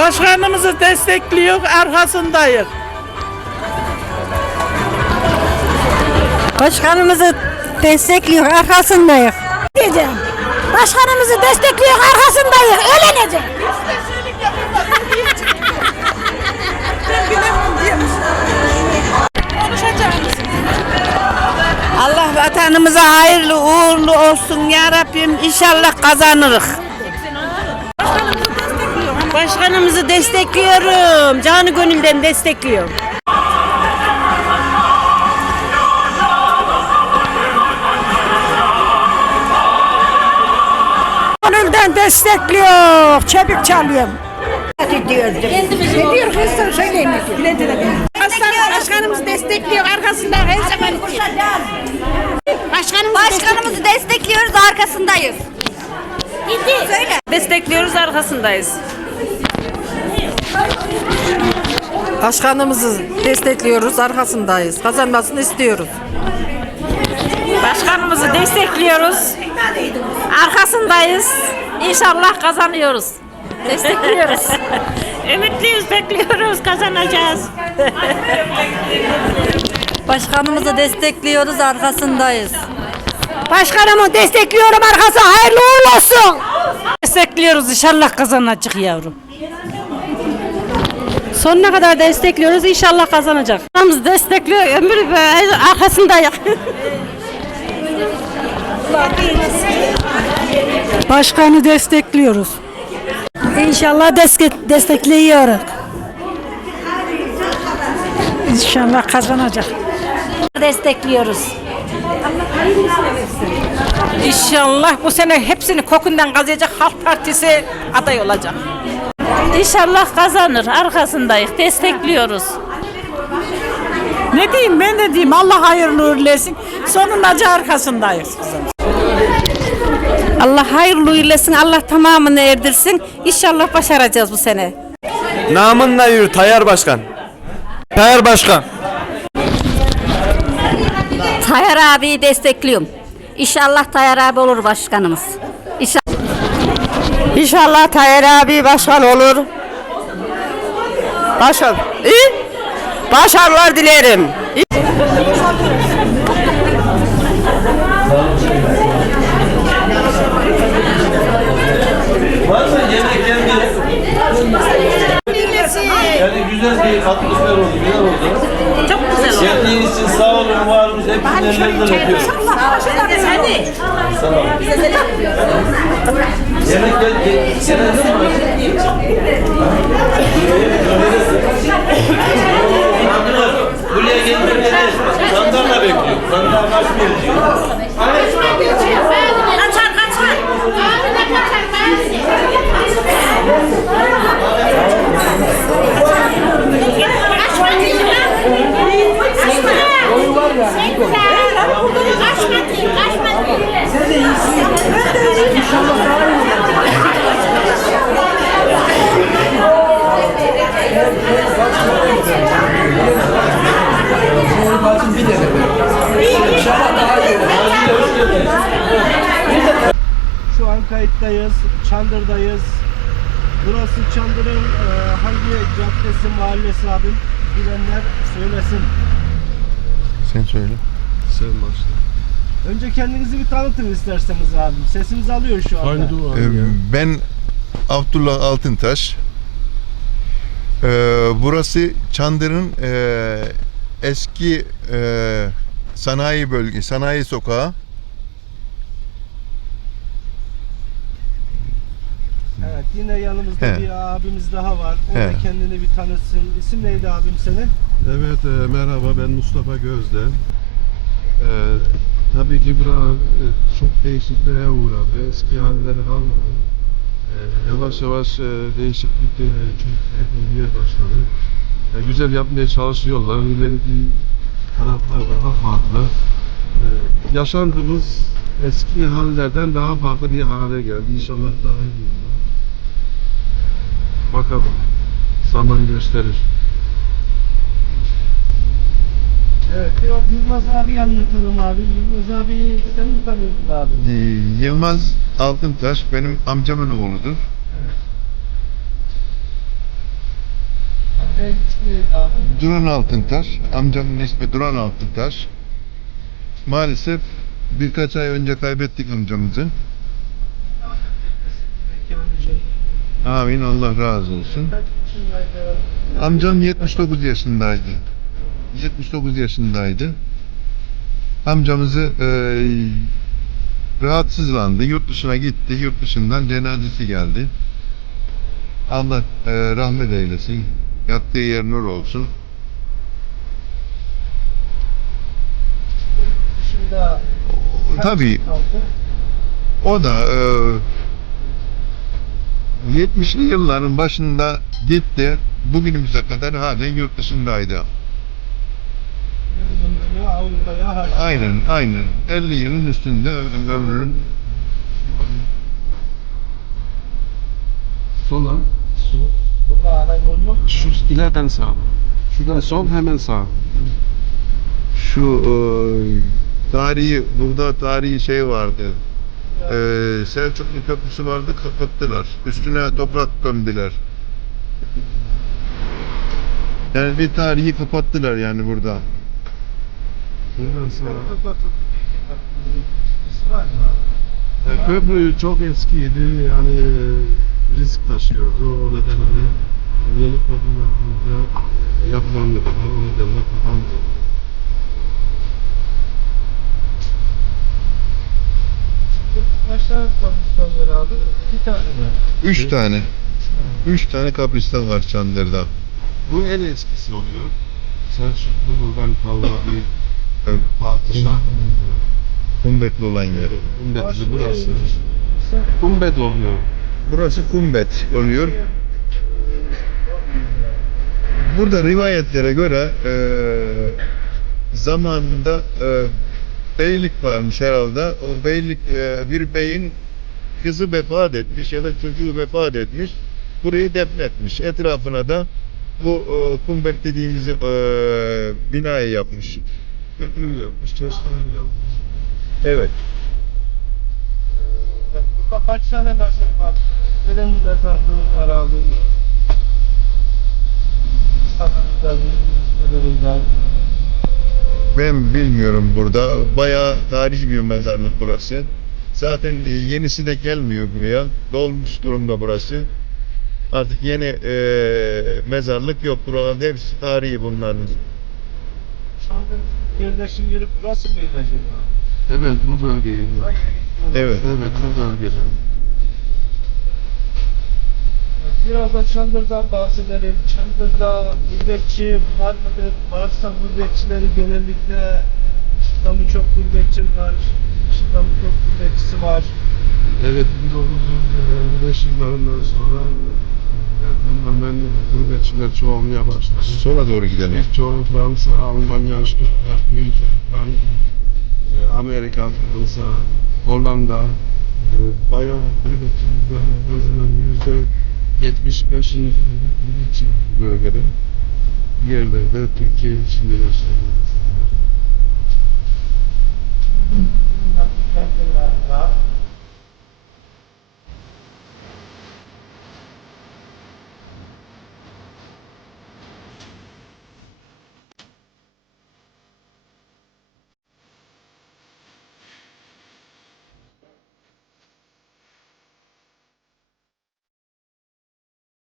Başkanımızı destekliyor, arkasındayız. Başkanımızı destekliyor, arkasındayız. diyeceğim. Başkanımızı destekliyor, arkasındayız. Öğlenecek. Allah vatanımıza hayırlı uğurlu olsun ya Rabbim. İnşallah kazanırız. Başkanımızı destekliyorum. Canı gönülden destekliyorum. Gönülden destekliyor. Çebik çalıyorum. Ne diyor kızım söyleyin. Başkanımız destekliyor, arkasında her zaman. Başkanımız Başkanımızı destekliyoruz, arkasındayız. Söyle. Destekliyoruz, arkasındayız. Başkanımızı destekliyoruz, arkasındayız. Kazanmasını istiyoruz. Başkanımızı destekliyoruz. Arkasındayız. İnşallah kazanıyoruz. Destekliyoruz. Ümitliyiz, bekliyoruz, kazanacağız. Başkanımızı destekliyoruz, arkasındayız. Başkanımı destekliyorum, arkası hayırlı uğurlu olsun. Destekliyoruz, inşallah kazanacak yavrum. Sonuna kadar destekliyoruz, inşallah kazanacak. Başkanımız destekliyor, ömür arkasındayız. Başkanı destekliyoruz. İnşallah destek, destekliyoruz. İnşallah kazanacak. destekliyoruz. İnşallah bu sene hepsini kokundan kazıyacak Halk Partisi aday olacak. İnşallah kazanır, arkasındayız, destekliyoruz. Ne diyeyim ben de diyeyim Allah hayırlı uğurlu etsin. Sonunca arkasındayız kızım. Allah hayırlı eylesin, Allah tamamını erdirsin. İnşallah başaracağız bu sene. Namınla yürü Tayyar Başkan. Tayyar Başkan. Tayyar abiyi destekliyorum. İnşallah Tayyar abi olur başkanımız. İnşallah. İnşallah Tayyar abi başkan olur. Başar. İyi. Başarılar dilerim. Var mı yemek yemeyiz? Yani güzel bir atmosfer oldu, güzel oldu. Çok güzel oldu. Geldiğiniz için sağ olun, var olun. Hepinizin ellerinden öpüyorum. Sağ olun. Yemek geldi. Senin de mi var? Buraya geldiğinde Zandarla bekliyor. Zandar kaçmıyor diyor. Kayıttayız, Çandır'dayız. Burası Çandır'ın e, hangi caddesi, mahallesi abim bilenler söylesin. Sen söyle. Sen başla. Önce kendinizi bir tanıtın isterseniz abim. Sesimiz alıyor şu anda. Ee, Ben Abdullah Altıntaş. Ee, burası Çandır'ın e, eski e, sanayi bölge, sanayi sokağı. Evet yine yanımızda He. bir abimiz daha var. O da He. kendini bir tanıtsın. İsim neydi abim senin? Evet e, merhaba ben Mustafa Gözde. E, tabii ki bura e, çok değişikliğe uğradı. Eski halleri kalmadı. E, yavaş yavaş e, değişiklik e, çok yapılmaya başladı. E, güzel yapmaya çalışıyorlar. İleriki taraflar daha farklı. E, yaşantımız eski hallerden daha farklı bir hale geldi. İnşallah daha iyi olur. Bakalım. Zaman gösterir. Evet biraz Yılmaz abi anlatalım abi. Yılmaz abi sen mi tanıyorsun abi? Ee, Yılmaz Altıntaş benim amcamın oğludur. Duran Altıntaş. Amcamın ismi Duran Altıntaş. Maalesef birkaç ay önce kaybettik amcamızı. Amin Allah razı olsun. Amcam 79 yaşındaydı. 79 yaşındaydı. Amcamızı eee rahatsızlandı. Yurt dışına gitti. Yurt dışından cenazesi geldi. Allah eee, rahmet eylesin. Yattığı yer nur olsun. Tabii o da eee 70'li yılların başında gitti. Bugünümüze kadar halen yurt dışındaydı. Aynen, aynen. 50 yılın üstünde ömrün Sola. Şu ileriden sağ. Şuradan sol hemen sağ. şu eee, tarihi, burada tarihi şey vardı. Eee Selçuklu Köprüsü vardı, kapattılar. Üstüne toprak gömdüler. Yani bir tarihi kapattılar yani burada. E, Köprü çok eskiydi yani e, risk taşıyordu o nedenle yeni köprü yapılınca yapılan da o nedenle kapandı. Kaç tane var abi? Bir tane mi? Üç tane. Üç tane kabristan var Çandır'da. Bu en eskisi oluyor. Selçuklu'dan kalma bir Evet. padişah. Kumbetli olan yer. Kumbetli burası. Kumbet oluyor. Burası Kumbet oluyor. Burada rivayetlere göre eee zamanında eee, beylik varmış herhalde. O beylik eee, bir beyin kızı vefat etmiş ya da çocuğu vefat etmiş. Burayı defnetmiş. Etrafına da bu eee, kumbet dediğimiz eee, binayı yapmış. Yapmış. Evet. Burada kaç tane mezar var? Neden mezarlığı var abi? Sanatlar, Ben bilmiyorum burada. Bayağı tarihi bir mezarlık burası. Zaten e, yenisi de gelmiyor buraya. Dolmuş durumda burası. Artık yeni e, mezarlık yok. Buralarda hepsi tarihi bunların. Yerleşim yeri burası mıydı acaba? Evet bu bölgeyi. Evet. Evet bu bölgede. Biraz da Çandır'dan bahsedelim. Çandır'da gurbetçi var mıdır? Varsa gurbetçileri genellikle mı çok gurbetçi var? Mı çok gurbetçisi var? Evet 1955 yıllarından sonra tamamen gurbetçiler çoğalmaya başladı. Sola doğru gidelim. İlk çoğu Fransa, Almanya, Stuttgart, München, e, Amerika, Fransa, Hollanda e, bayağı azından yüzde 75'in gurbetçi bu bölgede. Diğerleri de Türkiye içinde yaşayan insanlar.